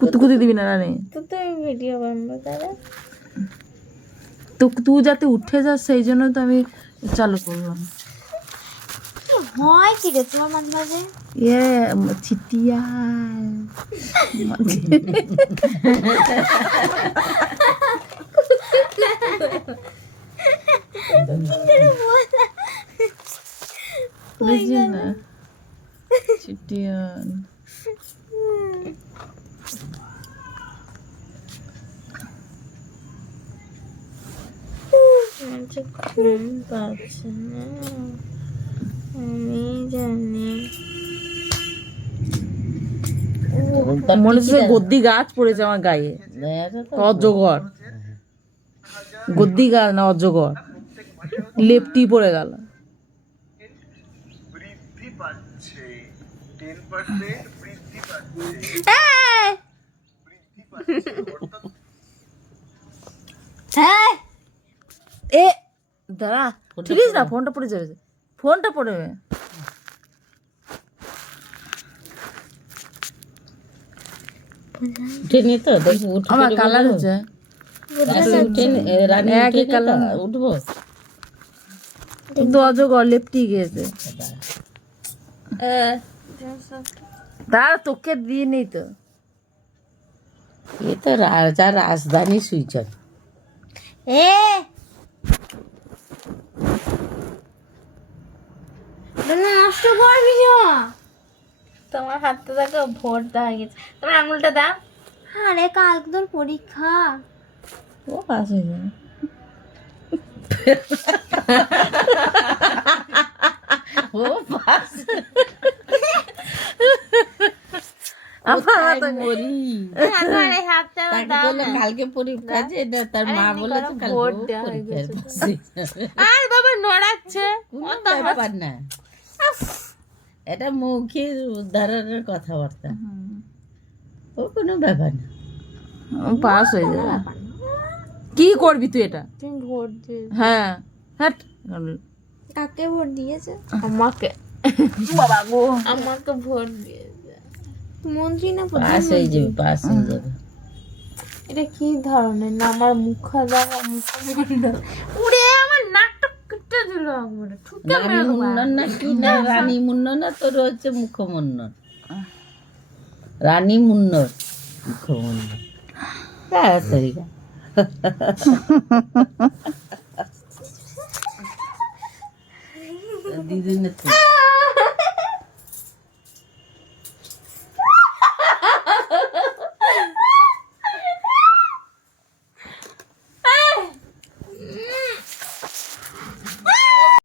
কুতুকুতি দিবি না রানী? তো ভিডিও বানাবো তো তুই যাতে উঠে যাস সেই জন্য তো আমি চালু করলাম। হয় কি রে তোমার মাঝে? মাঝে ইয়ে চিটিয়া বুঝলি না চিটিয়ান ঘুম পাচ্ছে না আমি জানি মনে হচ্ছে গদ্দি গাছ পড়েছে আমার গায়ে। অজগর। গদ্দি গাছ না অজগর। লেপটি পড়ে গেল বৃদ্ধি পাচ্ছে টেন পার্সেন্ট বৃদ্ধি পাচ্ছে বৃদ্ধি পাচ্ছে অর্থাৎ হ্যাঁ এ দাঁড়া ঠিক আছে না ফোনটা পড়ে যাবে ফোনটা পড়ে যাবে। তো আমার কালার। হচ্ছে। উঠবো কিন্তু অজগর লেপটি গিয়েছে তার তোকে দিয়ে নেই তো। এ তো রাজা রাজধানী সুইচন এ! নষ্ট করবি তোমার হাতটা দেখো ভোট দেওয়া গেছে। তোমার আঙুলটা দাও। আরে কালকে তোর পরীক্ষা। ও পাস হয়ে যাবে ও পাস আমার হাতে মরি আমার এই হাতটা তাকে দাও বলল কালকে পরীক্ষা আছে তার মা বলেছে ও দেওয়া হয়ে পরীক্ষার পাশে যাবে। আর বাবা নড়াচ্ছে। কোনো ব্যাপার না। এটা মৌখিক উদ্ধারণের কথাবার্তা। ও কোনো ব্যাপার না। পাস হয়ে যাবে। কি করবি তুই এটা? ভোট হ্যাঁ হ্যাট কাকে ভোট দিয়েছে? আমাকে। বাবা গো। আমাকে ভোট দিয়েছে মন্ত্রী না পাস হয়ে যাবে পাস হয়ে যাবে। এটা কি ধরনের? না আমার মুখ দেখা মুখ উড়ে আমার নাকটা কেটে দিল একবারে ঠুকে রানী মুন্নন না কি? না রানী মুন্নন না তোর হচ্ছে মুখমন্নন রানী মুন্নর মুখমন্নন তাড়াতাড়ি দিদি না